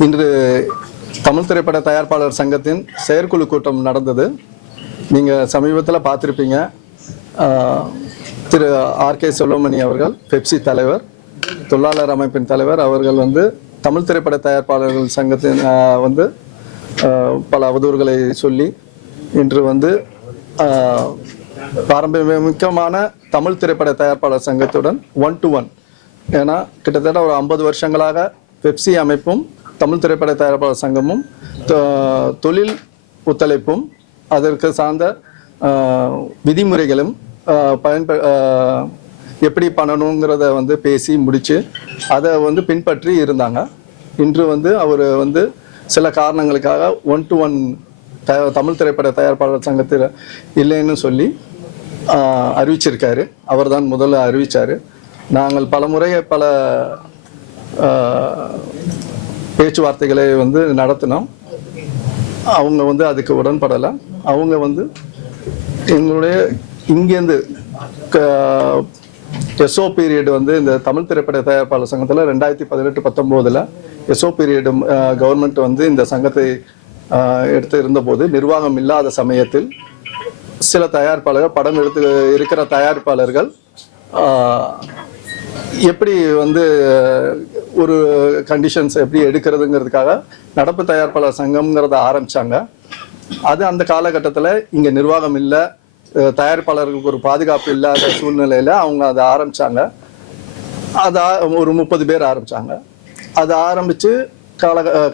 இன்று தமிழ் திரைப்பட தயாரிப்பாளர் சங்கத்தின் செயற்குழு கூட்டம் நடந்தது. நீங்கள் சமீபத்தில் பார்த்துருப்பீங்க. திரு ஆர்கே செல்வமணி அவர்கள், பெப்சி தலைவர், தொழிலாளர் அமைப்பின் தலைவர் அவர்கள் தமிழ் திரைப்பட தயாரிப்பாளர்கள் சங்கத்தின் பல அவதூறுகளை சொல்லி இன்று பாரம்பரியமிக்கமான தமிழ் திரைப்பட தயாரிப்பாளர் சங்கத்துடன் 1-to-1, ஏன்னா கிட்டத்தட்ட ஒரு 50 வருஷங்களாக பெப்சி அமைப்பும் தமிழ் திரைப்பட தயாரிப்பாளர் சங்கமும் தொழில் ஒத்துழைப்பும் அதற்கு சார்ந்த விதிமுறைகளும் எப்படி பண்ணணுங்கிறத பேசி முடித்து அதை பின்பற்றி இருந்தாங்க. இன்று அவர் சில காரணங்களுக்காக 1-to-1 தமிழ் திரைப்பட தயாரிப்பாளர் சங்கத்தில் இல்லைன்னு சொல்லி அறிவிச்சிருக்காரு. அவர் தான் முதல்ல அறிவித்தார். நாங்கள் பல முறை பல பேச்சுவார்த்தைகளை நடத்தினோம். அவங்க அதுக்கு உடன்படலை. அவங்க எங்களுடைய இங்கேருந்து எஸ்ஓ பீரியட் இந்த தமிழ் திரைப்பட தயாரிப்பாளர் சங்கத்தில் 2018-19 எஸ்ஓ பீரியட் கவர்மெண்ட் இந்த சங்கத்தை எடுத்து இருந்தபோது நிர்வாகம் இல்லாத சமயத்தில் சில தயாரிப்பாளர்கள், படம் எடுத்து இருக்கிற தயாரிப்பாளர்கள் எப்படி ஒரு கண்டிஷன்ஸ் எப்படி எடுக்கிறதுங்கிறதுக்காக நடப்பு தயாரிப்பாளர் சங்கம்ங்கிறத ஆரம்பித்தாங்க. அது அந்த காலகட்டத்தில் இங்கே நிர்வாகம் இல்லை, தயாரிப்பாளர்களுக்கு ஒரு பாதுகாப்பு இல்லாத சூழ்நிலையில் அவங்க அதை ஆரம்பித்தாங்க. அதை ஒரு 30 பேர் ஆரம்பித்தாங்க. அதை ஆரம்பித்து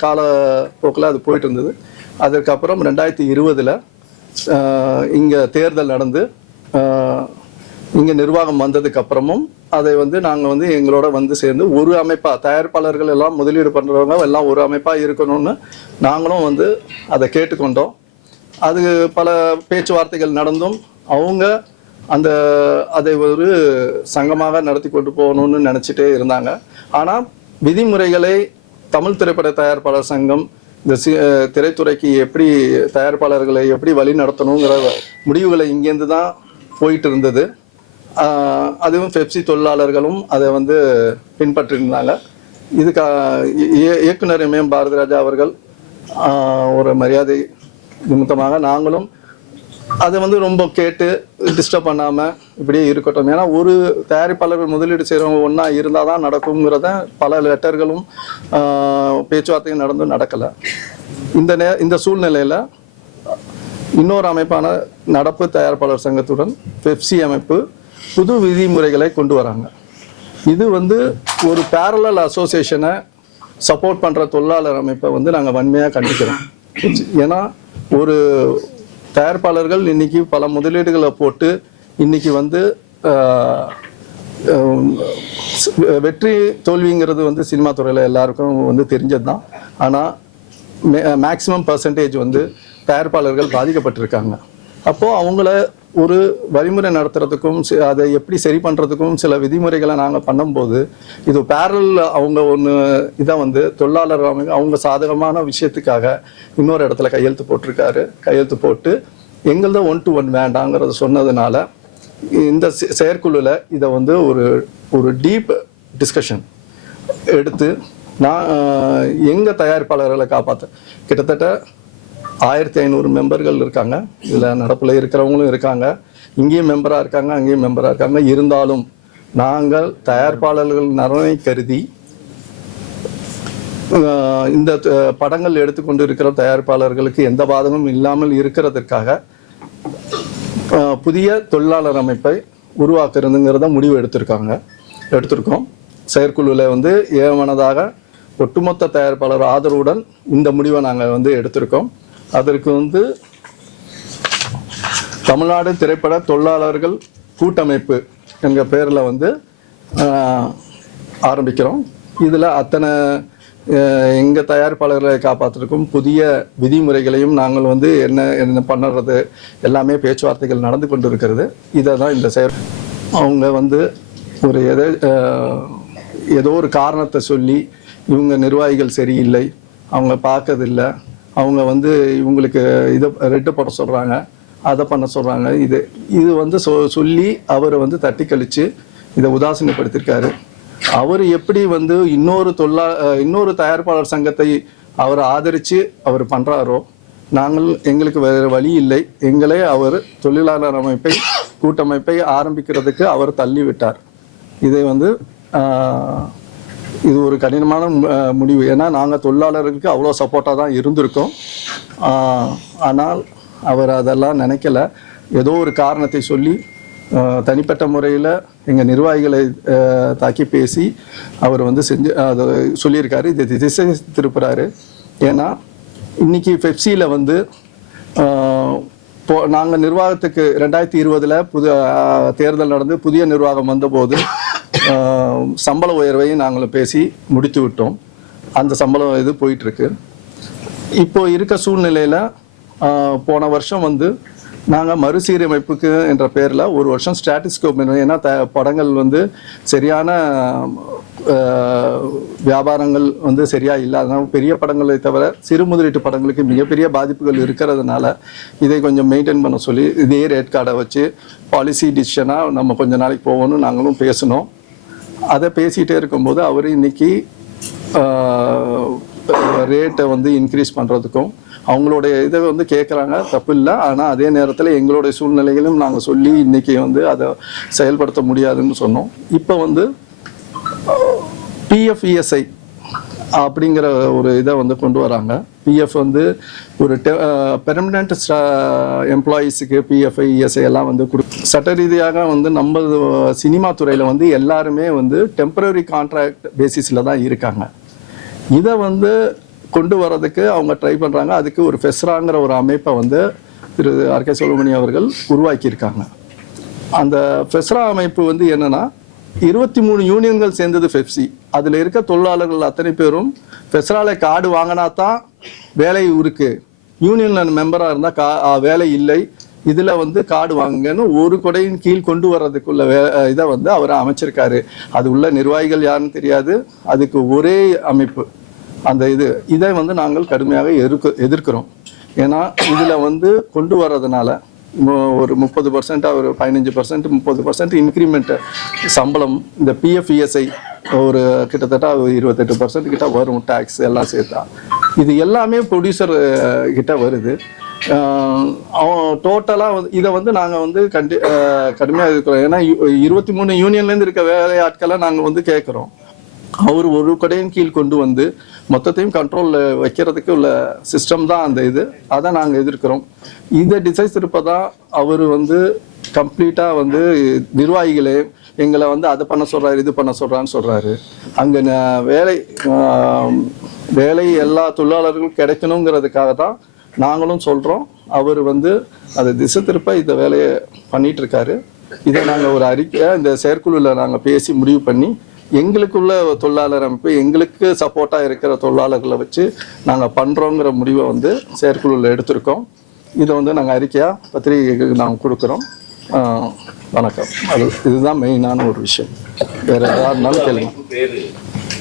காலப்போக்கில் அது போயிட்டு இருந்தது. அதற்கப்புறம் 2020 இங்கே தேர்தல் நடந்து இங்கே நிர்வாகம் வந்ததுக்கப்புறமும் அதை நாங்கள் எங்களோட சேர்ந்து ஒரு அமைப்பாக, தயாரிப்பாளர்கள் எல்லாம் முதலீடு பண்ணுறவங்க எல்லாம் ஒரு அமைப்பாக இருக்கணும்னு நாங்களும் அதை கேட்டுக்கொண்டோம். அது பல பேச்சுவார்த்தைகள் நடந்தும் அவங்க அதை ஒரு சங்கமாக நடத்தி கொண்டு போகணும்னு நினச்சிட்டே இருந்தாங்க. ஆனால் விதிமுறைகளை தமிழ் திரைப்பட தயாரிப்பாளர் சங்கம் இந்த திரைத்துறைக்கு எப்படி தயாரிப்பாளர்களை எப்படி வழி நடத்தணுங்கிற முடிவுகளை இங்கேருந்து தான் போயிட்டு இருந்தது. அதுவும் பெப்சி தொழிலாளர்களும் அதை பின்பற்றிருந்தாங்க. இதுக்கு இயக்குனர் எம் பாரதிராஜா அவர்கள் ஒரு மரியாதை நிமித்தமாக நாங்களும் அதை ரொம்ப கேட்டு டிஸ்டர்ப் பண்ணாமல் இப்படியே இருக்கட்டும். ஏன்னா ஒரு தயாரிப்பாளர்கள் முதலீடு செய்கிறவங்க ஒன்றா இருந்தால் தான் நடக்குங்கிறத பல லெட்டர்களும் பேச்சுவார்த்தையும் நடந்தும் நடக்கலை. இந்த சூழ்நிலையில் இன்னொரு அமைப்பான நடப்பு தயாரிப்பாளர் சங்கத்துடன் பெப்சி அமைப்பு புது விதிமுறைகளை கொண்டு வராங்க. இது ஒரு பேரலல் அசோசியேஷனை சப்போர்ட் பண்ணுற தொழிலாளர் அமைப்பை நாங்கள் வன்மையாக கண்டிக்கிறோம். ஏன்னா ஒரு தயாரிப்பாளர்கள் இன்னைக்கு பல முதலீடுகளை போட்டு இன்னைக்கு வெற்றி தோல்விங்கிறது சினிமா துறையில் எல்லாருக்கும் தெரிஞ்சது தான். ஆனால் மேக்சிமம் பர்சன்டேஜ் தயாரிப்பாளர்கள் பாதிக்கப்பட்டிருக்காங்க. அப்போது அவங்கள ஒரு வழிமுறை நடத்துறதுக்கும் அதை எப்படி சரி பண்ணுறதுக்கும் சில விதிமுறைகளை நாங்கள் பண்ணும்போது இது பேரல் அவங்க ஒன்று இதை தொழிலாளர் அவங்க சாதகமான விஷயத்துக்காக இன்னொரு இடத்துல கையெழுத்து போட்டிருக்காரு. கையெழுத்து போட்டு எங்கள்தான் 1-to-1 வேண்டாங்கிறத சொன்னதுனால இந்த செயற்குழுவில் இதை ஒரு டீப் டிஸ்கஷன் எடுத்து நான் எங்கள் தயாரிப்பாளர்களை காப்பாற்ற கிட்டத்தட்ட 1500 மெம்பர்கள் இருக்காங்க. இதில் நடப்பில் இருக்கிறவங்களும் இருக்காங்க, இங்கேயும் மெம்பராக இருக்காங்க, அங்கேயும் மெம்பராக இருக்காங்க. இருந்தாலும் நாங்கள் தயாரிப்பாளர்கள் நலனை கருதி இந்த படங்கள் எடுத்துக்கொண்டு இருக்கிற தயாரிப்பாளர்களுக்கு எந்த பாதகமும் இல்லாமல் இருக்கிறதுக்காக புதிய தொழிலாளர் அமைப்பை உருவாக்குறதுங்கிறத முடிவு எடுத்திருக்கோம். செயற்குழுவில் ஏமனதாக ஒட்டுமொத்த தயாரிப்பாளர் ஆதரவுடன் இந்த முடிவை நாங்கள் எடுத்திருக்கோம். அதற்கு தமிழ்நாடு திரைப்பட தொழிலாளர்கள் கூட்டமைப்பு என்ற பேரில் ஆரம்பிக்கிறோம். இதில் அத்தனை எங்கள் தயாரிப்பாளர்களை காப்பாற்றுறதுக்கும் புதிய விதிமுறைகளையும் நாங்கள் என்ன பண்ணுறது எல்லாமே பேச்சுவார்த்தைகள் நடந்து கொண்டு இருக்கிறது. இதை தான் இந்த அவங்க ஒரு ஏதோ ஒரு காரணத்தை சொல்லி இவங்க நிர்வாகிகள் சரியில்லை, அவங்க பார்க்கறதில்லை, அவங்க இவங்களுக்கு இதை ரெட்டு போட சொல்கிறாங்க, அதை பண்ண சொல்கிறாங்க, இது சொல்லி அவரை தட்டி கழித்து இதை உதாசீனப்படுத்தியிருக்காரு. அவர் எப்படி வந்து இன்னொரு தயாரிப்பாளர் சங்கத்தை அவர் ஆதரித்து அவர் பண்ணுறாரோ, எங்களுக்கு வேறு வழி இல்லை. அவர் தொழிலாளர் கூட்டமைப்பை ஆரம்பிக்கிறதுக்கு அவர் தள்ளிவிட்டார். இதை வந்து இது ஒரு கடினமான முடிவு. ஏன்னா நாங்கள் தொழிலாளர்களுக்கு அவ்வளோ சப்போர்ட்டாக தான் இருந்திருக்கோம். ஆனால் அவர் அதெல்லாம் நினைக்கல. ஏதோ ஒரு காரணத்தை சொல்லி தனிப்பட்ட முறையில் எங்கள் நிர்வாகிகளை தாக்கி பேசி அவர் வந்து அதை சொல்லியிருக்காரு. இதை திசை திருப்புறாரு. ஏன்னா இன்னைக்கு பெப்சியில் வந்து நாங்கள் நிர்வாகத்துக்கு 2020 தேர்தல் நடந்து புதிய நிர்வாகம் வந்தபோது சம்பள உயர்வையும் நாங்கள் பேசி முடித்து விட்டோம். அந்த சம்பளம் இது போயிட்டுருக்கு. இப்போ இருக்க சூழ்நிலையில் போன வருஷம் வந்து நாங்கள் மறுசீரமைப்புக்கு என்ற பேரில் ஒரு வருஷம் ஸ்டாட்டிஸ்கோப். ஏன்னா படங்கள் வந்து சரியான வியாபாரங்கள் வந்து சரியாக இல்லை. அதனால் பெரிய படங்களை தவிர சிறு முதலீட்டு படங்களுக்கு மிகப்பெரிய பாதிப்புகள் இருக்கிறதுனால இதை கொஞ்சம் மெயின்டைன் பண்ண சொல்லி இதே ரேட் கார்டை வச்சு பாலிசி டிசிஷனாக நம்ம கொஞ்ச நாளைக்கு போகணும்னு நாங்களும் பேசினோம். அதை பேசிகிட்டே இருக்கும்போது அவர் இன்னைக்கு ரேட்டை வந்து இன்க்ரீஸ் பண்ணுறதுக்கும் அவங்களுடைய இதை வந்து கேட்குறாங்க, தப்பு இல்லை. ஆனால் அதே நேரத்தில் எங்களுடைய சூழ்நிலைகளும் நாங்கள் சொல்லி இன்றைக்கி வந்து அதை செயல்படுத்த முடியாதுன்னு சொன்னோம். இப்போ வந்து PFESI அப்படிங்கிற ஒரு இதை வந்து கொண்டு வராங்க. பிஎஃப் வந்து ஒரு பெர்மனண்ட் எம்ப்ளாயீஸுக்கு PFESI எல்லாம் வந்து சட்ட ரீதியாக வந்து நம்ம சினிமா துறையில் வந்து எல்லாருமே வந்து டெம்பரரி கான்ட்ராக்ட் பேசிஸில் தான் இருக்காங்க. இதை வந்து கொண்டு வரதுக்கு அவங்க ட்ரை பண்ணுறாங்க. அதுக்கு ஒரு ஃபெஸ்ராங்கிற ஒரு அமைப்பை வந்து திரு RK செல்வமணி அவர்கள் உருவாக்கியிருக்காங்க. அந்த ஃபெஸ்ரா அமைப்பு வந்து என்னென்னா 23 யூனியன்கள் சேர்ந்தது பெப்சி. அதில் இருக்க தொழிலாளர்கள் அத்தனை பேரும் ஃபெஸ்ரால கார்டு வாங்கினா தான் வேலை இருக்குது. யூனியனில் மெம்பராக இருந்தால் வேலை இல்லை. இதில் வந்து கார்டு வாங்குங்கன்னு ஒரு கொடையின் கீழ் கொண்டு வர்றதுக்குள்ள இதை வந்து அவர் அமைச்சிருக்காரு. அது உள்ள நிர்வாகிகள் யாருன்னு தெரியாது. அதுக்கு ஒரே அமைப்பு அந்த இதை வந்து நாங்கள் கடுமையாக எதிர்க்கிறோம். ஏன்னா இதில் வந்து கொண்டு வர்றதுனால ஒரு 30%, ஒரு 15%, 30% இன்க்ரிமெண்ட் சம்பளம், இந்த PFESI ஒரு கிட்டத்தட்ட 28% கிட்ட வரும். டேக்ஸ் எல்லாம் சேர்த்தா இது எல்லாமே ப்ரொடியூசர் கிட்ட வருது. டோட்டலாக வந்து இதை வந்து நாங்கள் வந்து கடுமையாக இருக்கிறோம். ஏன்னா 23 யூனியன்லேருந்து இருக்க வேலையாட்களை நாங்கள் வந்து கேட்குறோம். அவர் ஒரு கடையின் கீழ் கொண்டு வந்து மொத்தத்தையும் கண்ட்ரோலில் வைக்கிறதுக்கு உள்ள சிஸ்டம் தான் அந்த அதை நாங்கள் எதிர்க்கிறோம். இதை திசை திருப்பதான் அவர் வந்து கம்ப்ளீட்டாக வந்து நிர்வாகிகளே எங்களை வந்து அதை பண்ண சொல்கிறாரு, இது பண்ண சொல்கிறான்னு சொல்கிறாரு. அங்கே வேலை எல்லா தொழிலாளர்களும் கிடைக்கணுங்கிறதுக்காக தான் நாங்களும் சொல்கிறோம். அவர் வந்து அதை திசை திருப்ப இந்த வேலையை பண்ணிகிட்ருக்காரு. இதை நாங்கள் ஒரு அறிக்கையை இந்த செயற்குழுவில் நாங்கள் பேசி முடிவு பண்ணி எங்களுக்குள்ள தொழிலாளர் அமைப்பு, எங்களுக்கு சப்போர்ட்டாக இருக்கிற தொழிலாளர்களை வச்சு நாங்கள் பண்ணுறோங்கிற முடிவை வந்து செயற்குழுவில் எடுத்திருக்கோம். இதை வந்து நாங்கள் அறிக்கையாக பத்திரிகைகளுக்கு நாங்கள் கொடுக்குறோம். வணக்கம். இதுதான் மெயினான ஒரு விஷயம். வேற யாருனாலும் கேளுங்க.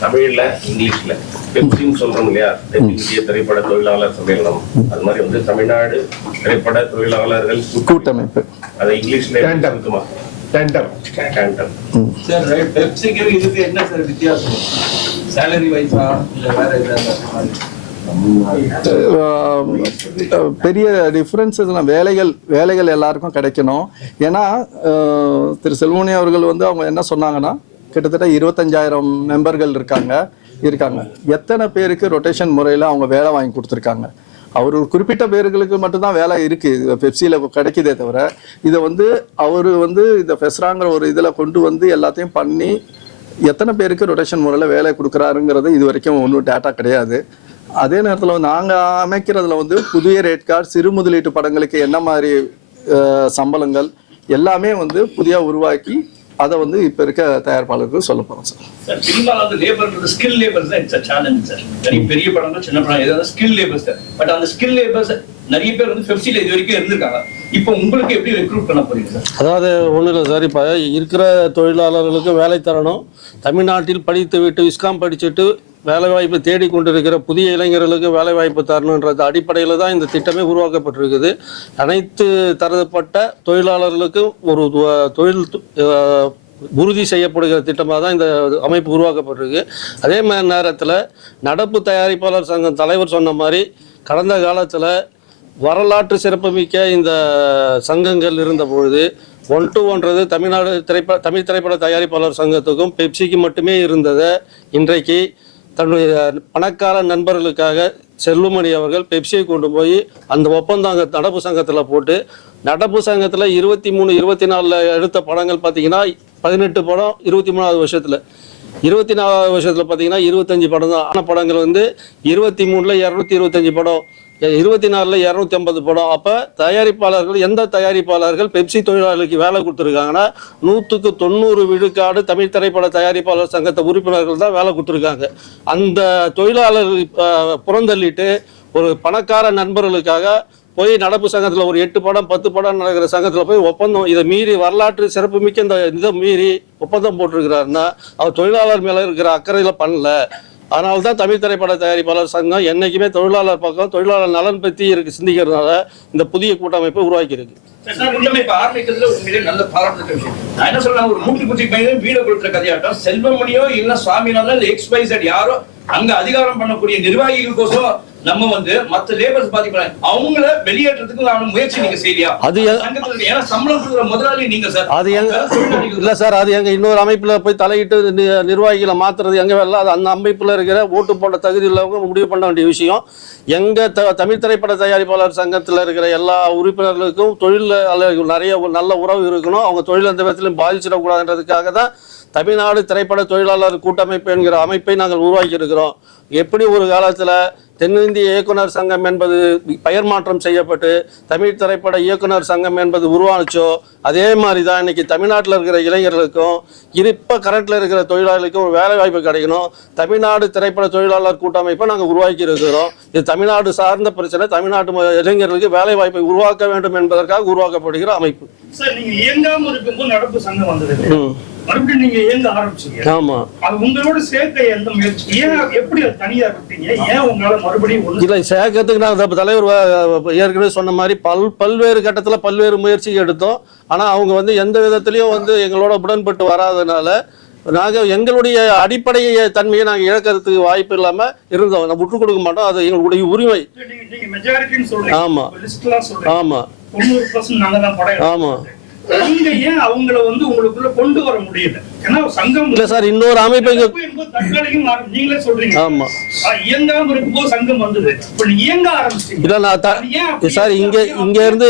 தமிழ்ல இங்கிலீஷ்ல பெப்சின்னு சொல்றோம் இல்லையா, இந்திய திரைப்பட தொழிலாளர் சம்மேளனம். அது மாதிரி வந்து தமிழ்நாடு திரைப்பட தொழிலாளர்கள் கூட்டமைப்பு, அதை இங்கிலீஷ்ல இருக்குமா? என்ன சார் வித்தியாசம்? சேலரி வைஸா இல்ல வேற ஏதாவது பெரிய டிஃப்ரென்ஸஸ்லாம் வேலைகள் எல்லாருக்கும் கிடைக்கணும். ஏன்னா திரு செல்வமணி அவர்கள் வந்து அவங்க என்ன சொன்னாங்கன்னா, கிட்டத்தட்ட 25,000 மெம்பர்கள் இருக்காங்க. எத்தனை பேருக்கு ரொட்டேஷன் முறையில் அவங்க வேலை வாங்கி கொடுத்துருக்காங்க? அவர் ஒரு குறிப்பிட்ட பேர்களுக்கு மட்டும்தான் வேலை இருக்குது பெப்சியில் கிடைக்குதே தவிர, இதை வந்து அவர் வந்து இந்த ஃபெஸ்ராங்கிற ஒரு இதில் கொண்டு வந்து எல்லாத்தையும் பண்ணி எத்தனை பேருக்கு ரொட்டேஷன் முறையில் வேலை கொடுக்குறாருங்கிறது இது வரைக்கும் ஒன்றும் டேட்டா கிடையாது. அதே நேரத்தில் நாங்கள் அமைக்கிறதுல வந்து புதிய ரேட் கார்டு, சிறு முதலீட்டு படங்களுக்கு என்ன மாதிரி சம்பளங்கள் எல்லாமே வந்து புதிய உருவாக்கி அதை வந்து இப்போ இருக்க தயாரிப்பாளருக்கு சொல்ல போகிறோம் சார். சினிமாவில் வந்து லேபர்ன்றது ஸ்கில் லேபர்ஸ் தான் இட்ஸ் சேலஞ்ச் சார். நிறைய பெரிய படங்கள் சின்ன படம் ஏதாவது ஸ்கில் லேபர்ஸ் சார். பட் அந்த ஸ்கில் லேபர்ஸ் நிறைய பேர் வந்து பெப்சியில் இது வரைக்கும் இருந்திருக்காங்க. இப்போ உங்களுக்கு எப்படி ரெக்ரூட் பண்ண போறீங்க சார்? அதாவது ஒன்றும் இல்லை சார். இப்போ இருக்கிற தொழிலாளர்களுக்கு வேலை தரணும். தமிழ்நாட்டில் படித்து விட்டு விஸ்காம் படிச்சுட்டு வேலைவாய்ப்பு தேடிக்கொண்டிருக்கிற புதிய இளைஞர்களுக்கு வேலைவாய்ப்பு தரணுன்றது அடிப்படையில் தான் இந்த திட்டமே உருவாக்கப்பட்டிருக்குது. அனைத்து தரப்பட்ட தொழிலாளர்களுக்கும் ஒரு தொழில் உறுதி செய்யப்படுகிற திட்டமாக தான் இந்த அமைப்பு உருவாக்கப்பட்டிருக்கு. அதே மாதிரி நேரத்தில் நடப்பு தயாரிப்பாளர் சங்கம் தலைவர் சொன்ன மாதிரி கடந்த காலத்தில் வரலாற்று சிறப்புமிக்க இந்த சங்கங்கள் இருந்த பொழுது 1-to-1 தமிழ்நாடு தமிழ் திரைப்பட தயாரிப்பாளர் சங்கத்துக்கும் பெப்சிக்கு மட்டுமே இருந்ததை இன்றைக்கு தன்னுடைய பணக்கார நண்பர்களுக்காக செல்லுமணி அவர்கள் பெப்சியை கொண்டு போய் அந்த ஒப்பந்தம் அங்கே நடப்பு சங்கத்தில் போட்டு, நடப்பு சங்கத்தில் 23-24 எடுத்த படங்கள் பார்த்தீங்கன்னா 18 படம் 23வது வருஷத்தில், 24வது வருஷத்தில் பார்த்தீங்கன்னா 25 படம் தான். ஆன படங்கள் வந்து 23ல் 225 படம், 24ல் 250 படம். அப்போ தயாரிப்பாளர்கள், எந்த தயாரிப்பாளர்கள் பெப்சி தொழிலாளர்களுக்கு வேலை கொடுத்துருக்காங்கன்னா 100க்கு 90 விழுக்காடு தமிழ் திரைப்பட தயாரிப்பாளர் சங்கத்தை உறுப்பினர்கள் தான் வேலை கொடுத்துருக்காங்க. அந்த தொழிலாளர்கள் புறந்தள்ளிட்டு ஒரு பணக்கார நண்பர்களுக்காக போய் நடப்பு சங்கத்தில் ஒரு 8 படம் 10 படம் நடக்கிற சங்கத்தில் போய் ஒப்பந்தம், இதை மீறி வரலாற்று சிறப்புமிக்க இந்த இதை மீறி ஒப்பந்தம் போட்டிருக்கிறாருன்னா அவர் தொழிலாளர் மேலே இருக்கிற அக்கறையில் பண்ணல. அதனால தான் தமிழ் திரைப்பட தயாரிப்பாளர் சங்கம் என்னைக்குமே தொழிலாளர் பக்கம், தொழிலாளர் நலன் பற்றி சிந்திக்கிறதுனால இந்த புதிய கூட்டமைப்பை உருவாக்கியிருக்கு. நல்ல பாராட்டு விஷயம். நான் என்ன சொல்றேன், ஒரு மூட்டி குட்டி பையன் வீட கொடுக்குற கதையாட்டம் செல்வமணியோ இல்ல சுவாமிநாதன் இல்ல XYZ யாரோ அங்க அதிகாரம் பண்ணக்கூடிய நிர்வாகிகளுக்கோசம் நம்ம வந்து மத்த லேபர்ஸ் பாதிக்கிறாங்க, அவங்கள வெளியேற்றதுக்கு முயற்சி நீங்க செய்யலையா? அது ஏன்னா சம்பளம் கொடுக்குற முதலாளி நீங்க சார். அது இல்ல சார், அது எங்க இன்னொரு அமைப்புல போய் தலையிட்டு நிர்வாகிகளை மாத்துறது எங்க வேலை. அது அந்த அமைப்புல இருக்கிற ஓட்டு போட்ட தகுதி உள்ளவங்க முடிவு பண்ண வேண்டிய விஷயம். எங்க தமிழ் திரைப்பட தயாரிப்பாளர் சங்கத்தில் இருக்கிற எல்லா உறுப்பினர்களுக்கும் தொழில் நிறைய நல்ல உறவு இருக்கணும். அவங்க தொழில் எந்த விதத்திலும் பாதிச்சிடக்கூடாதுன்றதுக்காக தான் தமிழ்நாடு திரைப்பட தொழிலாளர் கூட்டமைப்பு என்கிற அமைப்பை நாங்கள் உருவாக்கி இருக்கிறோம். எப்படி ஒரு காலத்தில் தென்னிந்திய இயக்குனர் சங்கம் என்பது பெயர் மாற்றம் செய்யப்பட்டு தமிழ் திரைப்பட இயக்குனர் சங்கம் என்பது உருவாச்சோ, அதே மாதிரி தான் இன்னைக்கு தமிழ்நாட்டில் இருக்கிற இளைஞர்களுக்கும் இப்போ கரண்ட்ல இருக்கிற தொழிலாளர்களுக்கும் ஒரு வேலை வாய்ப்பு கிடைக்கணும். தமிழ்நாடு திரைப்பட தொழிலாளர் கூட்டமைப்பை நாங்கள் உருவாக்கி இருக்கிறோம். இது தமிழ்நாடு சார்ந்த பிரச்சனை. தமிழ்நாட்டு இளைஞர்களுக்கு வேலை வாய்ப்பை உருவாக்க வேண்டும் என்பதற்காக உருவாக்கப்படுகிற அமைப்பு. சார், நீங்க இயங்காம இருக்கும்போது நடப்பு சங்கம் வந்தது, மறுபடியும் நீங்க இயங்க ஆரம்பிச்சீங்க. ஆமா, அது உங்களோட சேர்க்க எந்த முயற்சி, ஏன் எப்படி அது தனியா விட்டீங்க? ஏன் உங்களால மறுபடியும் இல்லை சேர்க்கறதுக்கு நாங்கள் தலைவர் ஏற்கனவே சொன்ன மாதிரி பல்வேறு கட்டத்தில் பல்வேறு முயற்சி எடுத்தோம். ஆனால் அவங்க வந்து எந்த விதத்திலையும் வந்து எங்களோட உடன்பட்டு வராதனால நாங்கள் எங்களுடைய அடிப்படை தன்மையை நாங்கள் இழக்கிறதுக்கு வாய்ப்பு இல்லாமல் இருந்தோம். நம்ம விட்டு கொடுக்க மாட்டோம், அது எங்களுடைய உரிமை. ஆமாம் ஆமாம் 90% நாங்க தான் படம். ஆமாம், நீங்க ஏன் அவங்கள வந்து உங்களுக்குள்ள கொண்டு வர முடியல? ஏன்னா சங்கம் இல்ல சார், இன்னொரு அமைப்பு தற்காலிகம் நீங்களே சொல்றீங்க. ஆமா, இயங்காம இருக்கும்போது சங்கம் வந்தது, இப்ப இயங்க ஆரம்பிச்சிட்டீங்க. இல்ல நான் சார் இங்க இருந்து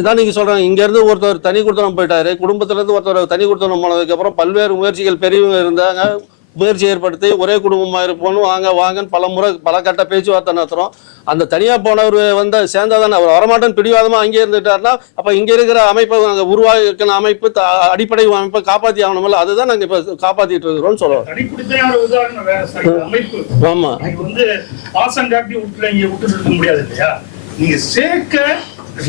இதான் நீங்க சொல்றாங்க, இங்க இருந்து ஒருத்தர் தனி கொடுத்தனம் போயிட்டாரு, குடும்பத்துல இருந்து ஒருத்தர் தனி கொடுத்தனம் போனதுக்கு அப்புறம் பல்வேறு முயற்சிகள் பெரியவங்க இருந்தாங்க, முயற்சி ஏற்படுத்தி ஒரே குடும்பமாக இருப்போம், வாங்கன்னு பல கட்ட பேச்சுவார்த்தை நடத்துகிறோம். அந்த தனியாக போனவர் வந்து சேர்ந்தாதானே, அவர் வரமாட்டேன்னு பிடிவாதமாக அங்கே இருந்துட்டாருன்னா அப்போ இங்கே இருக்கிற அமைப்பை நாங்கள் உருவாக்கின அமைப்பு அடிப்படை அமைப்பை காப்பாற்றி ஆகணுமில்ல, அதுதான் நாங்கள் இப்போ காப்பாற்றிட்டு இருக்கிறோம்னு சொல்லுவோம். ஆமாம், நீங்க சேர்க்க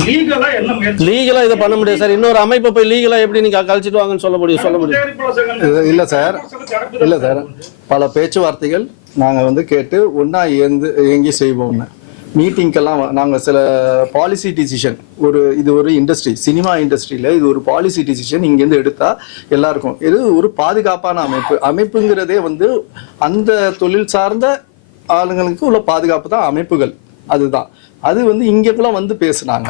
லீகலா என்ன முயற்சி? லீகலா இதை பண்ண முடியாது சார். இன்னொரு அமைப்பை போய் லீகலா எப்படி நீங்க கழிச்சிட்டு வாங்கன்னு சொல்ல முடியும்? இல்ல சார், பல பேச்சுவார்த்தைகள் நாங்க வந்து கேட்டு ஒன்னா இயங்கி செய்வோம்னு மீட்டிங்கெல்லாம் நாங்கள் சில பாலிசி டிசிஷன், இது ஒரு இண்டஸ்ட்ரி, சினிமா இண்டஸ்ட்ரியில் இது ஒரு பாலிசி டிசிஷன் இங்கேருந்து எடுத்தால் எல்லாருக்கும் இது ஒரு பாதுகாப்பான அமைப்புங்கிறதே வந்து அந்த தொழில் சார்ந்த ஆளுங்களுக்கு உள்ள பாதுகாப்பு தான் அமைப்புகள். அதுதான் அது வந்து இங்கேக்குலாம் வந்து பேசுனாங்க,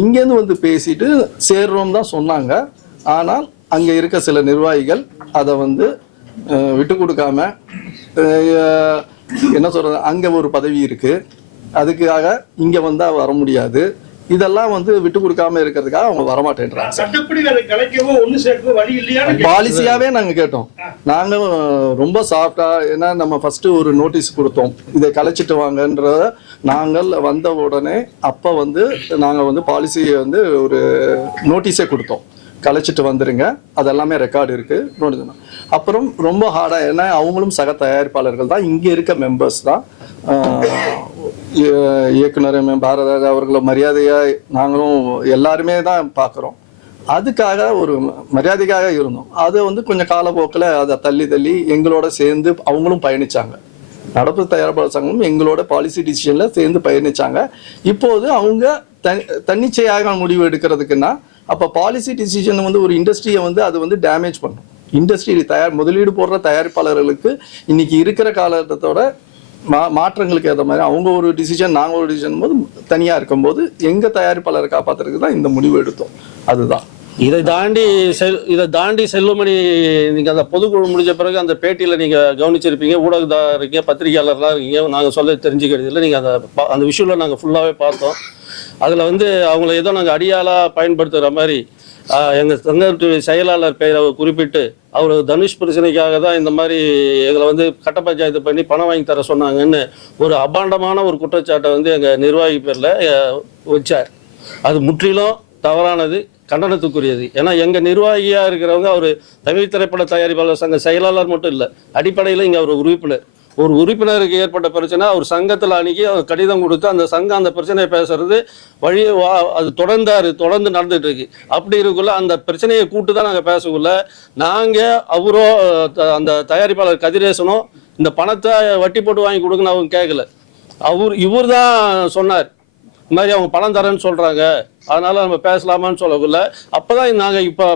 இங்கேருந்து வந்து பேசிட்டு சேர்றோம் தான் சொன்னாங்க. ஆனால் அங்கே இருக்க சில நிர்வாகிகள் அதை வந்து விட்டு கொடுக்காம, என்ன சொல்றது, அங்கே ஒரு பதவி இருக்கு, அதுக்காக இங்க வந்தா வர முடியாது, இதெல்லாம் வந்து விட்டு கொடுக்காம இருக்கிறதுக்காக அவங்க வரமாட்டேன்றாங்க. பாலிசியாவே நாங்க கேட்டோம். நாங்க ரொம்ப சாஃப்டா, ஏன்னா நம்ம ஃபர்ஸ்ட் ஒரு நோட்டீஸ் கொடுத்தோம், இதை கலைச்சிட்டு வாங்கன்ற. நாங்கள் வந்த உடனே அப்ப வந்து நாங்க வந்து பாலிசியை வந்து ஒரு நோட்டீஸே கொடுத்தோம், கலைச்சிட்டு வந்துருங்க, அதெல்லாமே ரெக்கார்டு இருக்கு. அப்புறம் ரொம்ப ஹார்டா, ஏன்னா அவங்களும் சக தயாரிப்பாளர்கள் தான், இங்க இருக்க மெம்பர்ஸ் தான். இயக்குனர் பாரத அவர்களை மரியாதையா நாங்களும் எல்லாருமே தான் பார்க்குறோம். அதுக்காக ஒரு மரியாதைக்காக இருந்தோம். அதை வந்து கொஞ்சம் காலப்போக்கில் அதை தள்ளி எங்களோட சேர்ந்து அவங்களும் பயணிச்சாங்க. நடப்பு தயாரிப்பாளர் சங்கமும் எங்களோட பாலிசி டிசிஷன்ல சேர்ந்து பயணிச்சாங்க. இப்போது அவங்க தன்னிச்சையாக முடிவு எடுக்கிறதுக்குன்னா அப்போ பாலிசி டிசிஷன் வந்து ஒரு இண்டஸ்ட்ரியை வந்து அது வந்து டேமேஜ் பண்ணும். இண்டஸ்ட்ரி முதலீடு போடுற தயாரிப்பாளர்களுக்கு இன்னைக்கு இருக்கிற காலகட்டத்தோட மாற்றங்களுக்கு ஏற்ற மாதிரி அவங்க ஒரு டிசிஷன், நாங்கள் ஒரு டிசிஷன் போது தனியாக இருக்கும்போது எங்கள் தயாரிப்பாளரை காப்பாற்றுறதுக்கு தான் இந்த முடிவு எடுத்தோம். அதுதான். இதை தாண்டி செல்வமணி நீங்கள் அந்த பொதுக்குழு முடிஞ்ச பிறகு அந்த பேட்டியில் நீங்கள் கவனிச்சிருப்பீங்க, ஊடகத்தான் இருக்கீங்க, பத்திரிகையாளர்லாம் இருக்கீங்க, நாங்கள் சொல்ல தெரிஞ்சுக்கிறது இல்லை. நீங்கள் அந்த விஷயத்தில் நாங்கள் ஃபுல்லாகவே பார்த்தோம். அதில் வந்து அவங்கள ஏதோ நாங்கள் அடியாளாக பயன்படுத்துகிற மாதிரி எங்கள் சங்கத்துடைய செயலாளர் பெயரை குறிப்பிட்டு அவர் தனுஷ் பிரச்சனைக்காக தான் இந்த மாதிரி எங்களை வந்து கட்ட பஞ்சாயத்து பண்ணி பணம் வாங்கி தர சொன்னாங்கன்னு ஒரு அபாண்டமான ஒரு குற்றச்சாட்டை வந்து எங்கள் நிர்வாகி பேரில் வச்சார். அது முற்றிலும் தவறானது, கண்டனத்துக்குரியது. ஏன்னா எங்கள் நிர்வாகியாக இருக்கிறவங்க அவர் தமிழ் திரைப்பட தயாரிப்பாளர் சங்க செயலாளர் மட்டும் இல்லை, அடிப்படையில் இங்கே அவர் உறுப்பினர். ஒரு உறுப்பினருக்கு ஏற்பட்ட பிரச்சனை அவர் சங்கத்தில் அன்னைக்கு அவர் கடிதம் கொடுத்து அந்த சங்கம் அந்த பிரச்சனையை பேசுறது வழி அது தொடர்ந்து நடந்துட்டு இருக்கு. அப்படி இருக்குள்ள அந்த பிரச்சனையை கூட்டு தான் நாங்கள் பேசக்குள்ள நாங்கள் அவரோ அந்த தயாரிப்பாளர் கதிரேசனோ இந்த பணத்தை வட்டி போட்டு வாங்கி கொடுக்குன்னு அவங்க கேட்கல. இவர் தான் சொன்னார், இந்த மாதிரி அவங்க பணம் தரேன்னு சொல்கிறாங்க, அதனால் நம்ம பேசலாமான்னு சொல்லக்குள்ள அப்போ தான் நாங்கள் இப்போ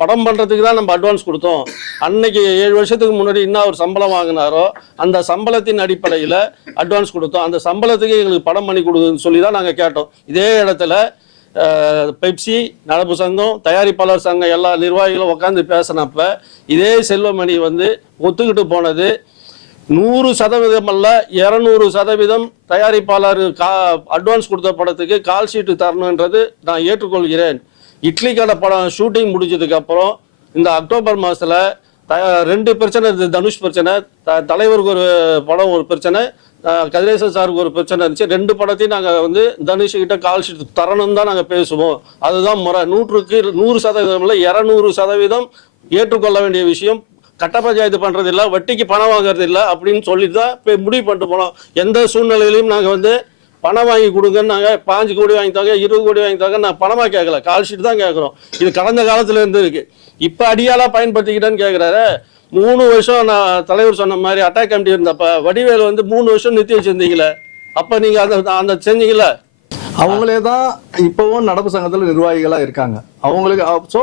படம் பண்ணுறதுக்கு தான் நம்ம அட்வான்ஸ் கொடுத்தோம். அன்னைக்கு 7 வருஷத்துக்கு முன்னாடி என்ன அவர் சம்பளம் வாங்கினாரோ அந்த சம்பளத்தின் அடிப்படையில் அட்வான்ஸ் கொடுத்தோம். அந்த சம்பளத்துக்கு எங்களுக்கு படம் பண்ணி கொடுக்குன்னு சொல்லி தான் நாங்கள் கேட்டோம். இதே இடத்துல பெப்சி, நடப்பு சங்கம், தயாரிப்பாளர் சங்கம் எல்லா நிர்வாகிகளும் உட்காந்து பேசினப்ப இதே செல்வமணி வந்து ஒத்துக்கிட்டு போனது 100% அல்ல 200% தயாரிப்பாளர் அட்வான்ஸ் கொடுத்த படத்துக்கு கால் ஷீட்டு தரணுன்றது நான் ஏற்றுக்கொள்கிறேன். இட்லி கடை படம் ஷூட்டிங் முடிஞ்சதுக்கு அப்புறம் இந்த அக்டோபர் மாதத்தில் 2 பிரச்சனை இருந்தது. தனுஷ் பிரச்சனை, தலைவருக்கு ஒரு படம் ஒரு பிரச்சனை, கதிரேசன் சாருக்கு ஒரு பிரச்சனை இருந்துச்சு. 2 படத்தையும் நாங்கள் வந்து தனுஷ்கிட்ட கால் ஷீட் தரணும் தான் நாங்கள் பேசுவோம். அதுதான் முறை. 100% இல்லை 200% ஏற்றுக்கொள்ள வேண்டிய விஷயம். கட்ட பஞ்சாயத்து பண்ணுறது இல்லை, வட்டிக்கு பணம் வாங்குறது இல்லை அப்படின்னு சொல்லிட்டு தான் இப்போ முடிவு பண்ணிட்டு போனோம். எந்த சூழ்நிலையிலையும் நாங்கள் வந்து பணம் வாங்கி கொடுங்கன்னு நாங்கள் 5 கோடி வாங்கி தாங்க, 20 கோடி வாங்கி தாங்க நான் பணமாக கேட்கல, கால் ஷீட் தான் கேட்குறோம். இது கடந்த காலத்தில் இருந்து இருக்குது. இப்போ அடியாலாக பயன்படுத்திக்கிட்டேன்னு கேட்குறாரு. 3 வருஷம் நான் தலைவர் சொன்ன மாதிரி அட்டாக் கமிட்டி இருந்தப்ப வடிவேல் வந்து 3 வருஷம் நிறுத்தி வச்சுருந்தீங்களே, அப்போ நீங்கள் அந்த செஞ்சீங்கள. அவங்களே தான் இப்போவும் நடப்பு சங்கத்தில் நிர்வாகிகளாக இருக்காங்க. அவங்களுக்கு ஸோ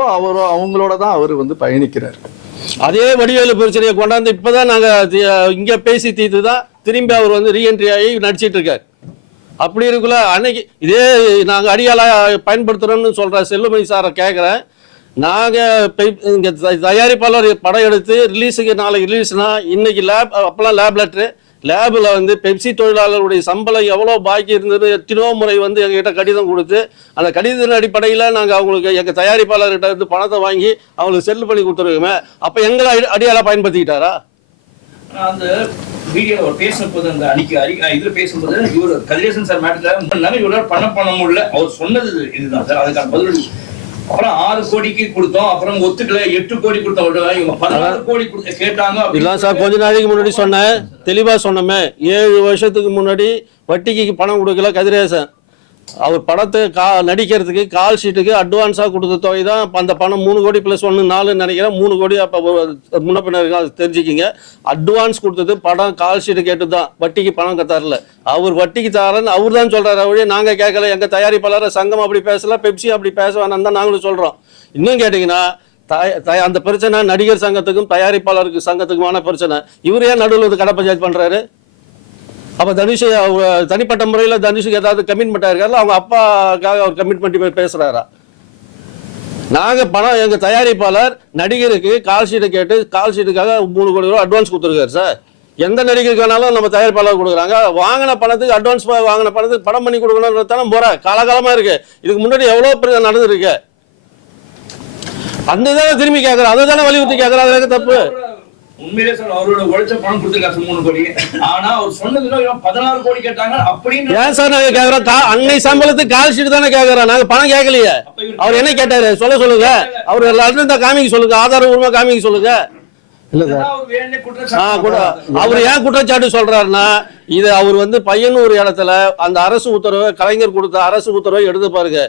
அவங்களோட தான் அவர் வந்து பயணிக்கிறார். அதே வடிவேலு பிரச்சனையை கொண்டாந்து இப்போதான் நாங்கள் இங்கே பேசி தீர்த்து தான் திரும்பி அவர் வந்து ரீஎன்ட்ரி ஆகி நடிச்சிட்டு இருக்கார். அப்படி இருக்குள்ள அன்னைக்கு இதே நாங்கள் அடியாளாக பயன்படுத்துகிறோன்னு சொல்கிற செல்வமணி சாரை கேட்குறேன். நாங்கள் இங்கே தயாரிப்பாளர் படம் எடுத்து ரிலீஸுக்கு நாளைக்கு ரிலீஸ்னா இன்னைக்கு அப்போல்லாம் லேப் லெட்ரு, லேபில் வந்து பெப்சி தொழிலாளர்களுடைய சம்பளம் எவ்வளோ பாக்கி இருந்தது எத்தனோ முறை வந்து எங்ககிட்ட கடிதம் கொடுத்து அந்த கடிதத்தின் அடிப்படையில் நாங்கள் அவங்களுக்கு எங்கள் தயாரிப்பாளர்கிட்ட இருந்து பணத்தை வாங்கி அவங்களுக்கு செல் பண்ணி கொடுத்துருக்கோமே. அப்போ எங்களை அடியாளாக பயன்படுத்திக்கிட்டாரா? அந்த வீடியோவில் அவர் பேசும்போது அந்த இதில் பேசும்போது இவர் கதிரேசன் சார் மேட்டரில் இவரால் பணம் பண்ண முடியல அவர் சொன்னது இதுதான் சார். அதுக்கான பதில் அப்புறம் 6 கோடிக்கு கொடுத்தோம், அப்புறம் ஒத்துக்கல 8 கோடி கொடுத்தோம், இவங்க 16 கோடி கேட்டாங்க. இல்ல சார், கொஞ்ச நாளைக்கு முன்னாடி சொன்னேன், தெளிவா சொன்னோமே. 7 வருஷத்துக்கு முன்னாடி வட்டிக்கு பணம் கொடுக்கல கதிரேசன். அவர் படத்தை நடிக்கிறதுக்கு கால் ஷீட்டுக்கு அட்வான்ஸாக கொடுத்த தொகை தான் அந்த பணம். 3 கோடி + 1 4 நினைக்கிறேன். 3 கோடி அப்போ முன்ன பின்னர் அது தெரிஞ்சுக்கிங்க. அட்வான்ஸ் கொடுத்தது படம் கால் ஷீட்டு கேட்டு தான், வட்டிக்கு பணம் தரல. அவர் வட்டிக்கு தரன்னு அவர் தான் சொல்கிறார். அவரே நாங்கள் கேட்கல, எங்கள் தயாரிப்பாளர் சங்கம் அப்படி பேசல, பெப்சி அப்படி பேச வேணாம் தான் நாங்களும் சொல்கிறோம். இன்னும் கேட்டிங்கன்னா அந்த பிரச்சனை நடிகர் சங்கத்துக்கும் தயாரிப்பாளருக்கு சங்கத்துக்குமான பிரச்சனை. இவர் ஏன் நடுவில் கடை பஞ்சாயத்து பண்ணுறாரு? அப்போ தனுஷ் தனிப்பட்ட முறையில் தனுஷுக்கு ஏதாவது கமிட்மெண்ட் ஆயிருக்காரு, அவங்க அப்பாக்காக அவர் கமிட்மெண்ட் பண்ணி பேசுகிறாரா? நாங்கள் பணம் எங்கள் தயாரிப்பாளர் நடிகருக்கு கால் ஷீட்டை கேட்டு கால் ஷீட்டுக்காக 3 கோடி ரூபா அட்வான்ஸ் கொடுத்துருக்காரு சார். எந்த நடிகருக்கு வேணாலும் நம்ம தயாரிப்பாளர் கொடுக்குறாங்க. வாங்கின பணத்துக்கு அட்வான்ஸ் வாங்கின பணத்துக்கு படம் பண்ணி கொடுக்கணுன்றதான முறை காலகாலமாக இருக்குது. இதுக்கு முன்னாடி எவ்வளோ பிரச்சனை நடந்திருக்கு. அந்த தானே திரும்பி கேட்குறோம், அதை தானே வலியுறுத்தி கேட்குறோம். அதுக்கு தப்பு. உண்மையிலே சார் அவரோட உழைச்ச பணம் கொடுத்துருக்காரு 3 கோடி. ஆனா அவர் சொன்னதுல 16 கோடி கேட்டாங்க. அப்படின்னு ஏன் சார் நாங்க கேக்குறோம்? அன்னை சம்பளத்துக்கு கால் ஷீட் தானே கேக்குறோம், நாங்க பணம் கேட்கலையே. அவர் என்ன கேட்டாரு சொல்லுங்க. அவர் எல்லாரும் காமிக்க சொல்லுங்க, ஆதாரபூர்வமா காமிக்க சொல்லுங்க. இல்ல சார், அவர் ஏன் குற்றச்சாட்டு சொல்றாருன்னா, இது அவர் வந்து பையனூர் இடத்துல அந்த அரசு உத்தரவை, கலைஞர் கொடுத்த அரசு உத்தரவை எடுத்து பாருங்க.